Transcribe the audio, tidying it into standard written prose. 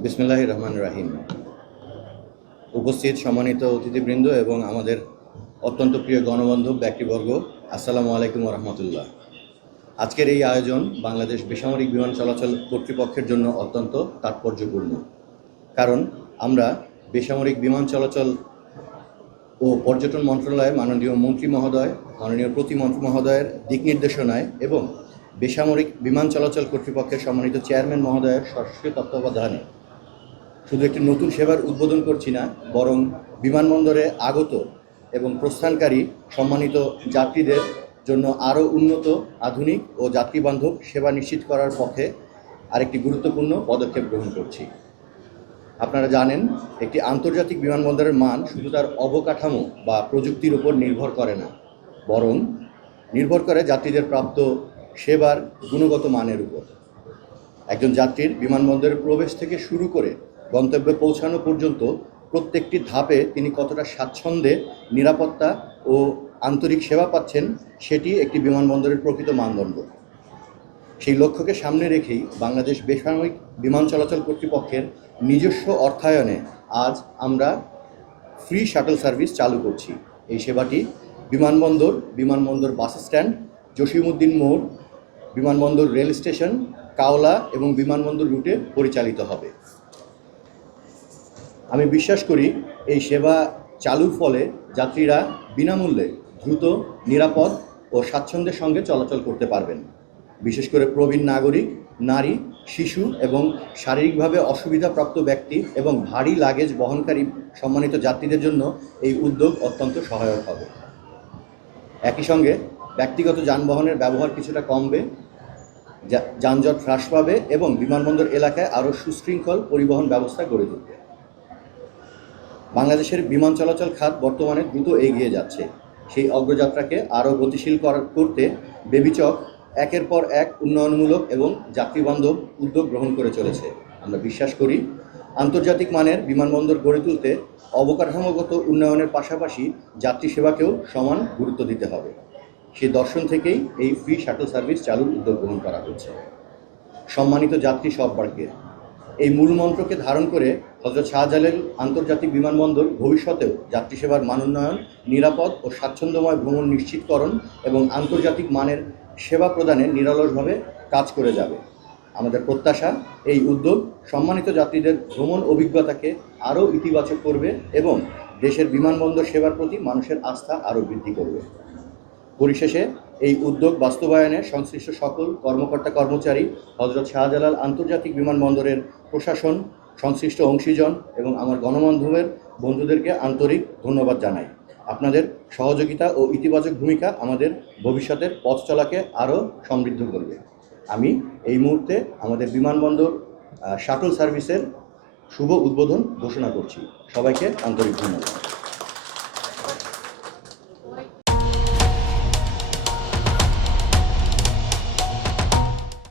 বিসমিল্লাহির রহমানির রহিম। উপস্থিত সম্মানিত অতিথিবৃন্দ এবং আমাদের অত্যন্ত প্রিয় গণবান্ধব ব্যক্তিবর্গ, আসসালামু আলাইকুম রহমতুল্লাহ। আজকের এই আয়োজন বাংলাদেশ বেসামরিক বিমান চলাচল কর্তৃপক্ষের জন্য অত্যন্ত তাৎপর্যপূর্ণ, কারণ আমরা বেসামরিক বিমান চলাচল ও পর্যটন মন্ত্রণালয়ের মাননীয় মন্ত্রী মহোদয়, মাননীয় প্রতিমন্ত্রী মহোদয়ের দিক নির্দেশনায় এবং বেসামরিক বিমান চলাচল কর্তৃপক্ষের সম্মানিত চেয়ারম্যান মহোদয়ের সক্রিয় তত্ত্বাবধানে শুধু একটি নতুন সেবার উদ্বোধন করছি না, বরং বিমানবন্দরে আগত এবং প্রস্থানকারী সম্মানিত যাত্রীদের জন্য আরও উন্নত, আধুনিক ও যাত্রীবান্ধব সেবা নিশ্চিত করার পক্ষে আরেকটি গুরুত্বপূর্ণ পদক্ষেপ গ্রহণ করছি। আপনারা জানেন, একটি আন্তর্জাতিক বিমানবন্দরের মান শুধু তার অবকাঠামো বা প্রযুক্তির উপর নির্ভর করে না, বরং নির্ভর করে যাত্রীদের প্রাপ্ত সেবার গুণগত মানের উপর। একজন যাত্রীর বিমানবন্দরের প্রবেশ থেকে শুরু করে গন্তব্যে পৌঁছানো পর্যন্ত প্রত্যেকটি ধাপে তিনি কতটা স্বাচ্ছন্দ্যে, নিরাপত্তা ও আন্তরিক সেবা পাচ্ছেন, সেটি একটি বিমানবন্দরের প্রকৃত মানদণ্ড। সেই লক্ষ্যকে সামনে রেখেই বাংলাদেশ বেসামরিক বিমান চলাচল কর্তৃপক্ষের নিজস্ব অর্থায়নে আজ আমরা ফ্রি শাটল সার্ভিস চালু করছি। এই সেবাটি বিমানবন্দর বাস স্ট্যান্ড, জসিমউদ্দিন মোড়, বিমানবন্দর রেল স্টেশন, কাওলা এবং বিমানবন্দর রুটে পরিচালিত হবে। আমি বিশ্বাস করি, এই সেবা চালুর ফলে যাত্রীরা বিনামূল্যে দ্রুত, নিরাপদ ও স্বাচ্ছন্দ্যের সঙ্গে চলাচল করতে পারবেন। বিশেষ করে প্রবীণ নাগরিক, নারী, শিশু এবং শারীরিকভাবে অসুবিধাপ্রাপ্ত ব্যক্তি এবং ভারী লাগেজ বহনকারী সম্মানিত যাত্রীদের জন্য এই উদ্যোগ অত্যন্ত সহায়ক হবে। একই সঙ্গে ব্যক্তিগত যানবাহনের ব্যবহার কিছুটা কমবে, যানজট হ্রাস পাবে এবং বিমানবন্দর এলাকায় আরও সুশৃঙ্খল পরিবহন ব্যবস্থা গড়ে তুলবে। বাংলাদেশের বিমান চলাচল খাত বর্তমানে দ্রুত এগিয়ে যাচ্ছে। সেই অগ্রযাত্রাকে আরও গতিশীল করতে বেবিচক একের পর এক উন্নয়নমূলক এবং যাত্রীবান্ধব উদ্যোগ গ্রহণ করে চলেছে। আমরা বিশ্বাস করি, আন্তর্জাতিক মানের বিমানবন্দর গড়ে তুলতে অবকাঠামোগত উন্নয়নের পাশাপাশি যাত্রী সেবাকেও সমান গুরুত্ব দিতে হবে। সেই দর্শন থেকেই এই ফ্রি শাটল সার্ভিস চালুর উদ্যোগ গ্রহণ করা হচ্ছে। সম্মানিত যাত্রী সহবর্গে, এই মূল মন্ত্রকে ধারণ করে হযরত শাহজালাল আন্তর্জাতিক বিমানবন্দর ভবিষ্যতেও যাত্রী সেবার মান উন্নয়ন, নিরাপদ ও স্বাচ্ছন্দ্যময় ভ্রমণ নিশ্চিতকরণ এবং আন্তর্জাতিক মানের সেবা প্রদানে নিরলসভাবে কাজ করে যাবে। আমাদের প্রত্যাশা, এই উদ্যোগ সম্মানিত যাত্রীদের ভ্রমণ অভিজ্ঞতাকে আরও ইতিবাচক করবে এবং দেশের বিমানবন্দর সেবার প্রতি মানুষের আস্থা আরও বৃদ্ধি করবে। পরিশেষে এই উদ্যোগ বাস্তবায়নে সংশ্লিষ্ট সকল কর্মকর্তা কর্মচারী, হযরত শাহজালাল আন্তর্জাতিক বিমানবন্দরের প্রশাসন, সংশ্লিষ্ট অংশীজন এবং আমার বন্ধুদেরকে আন্তরিক ধন্যবাদ জানাই। আপনাদের সহযোগিতা ও ইতিবাচক ভূমিকা আমাদের ভবিষ্যতের পথ চলাকে আরও সমৃদ্ধ করবে। আমি এই মুহূর্তে আমাদের বিমানবন্দর শাটল সার্ভিসের শুভ উদ্বোধন ঘোষণা করছি। সবাইকে আন্তরিক ধন্যবাদ।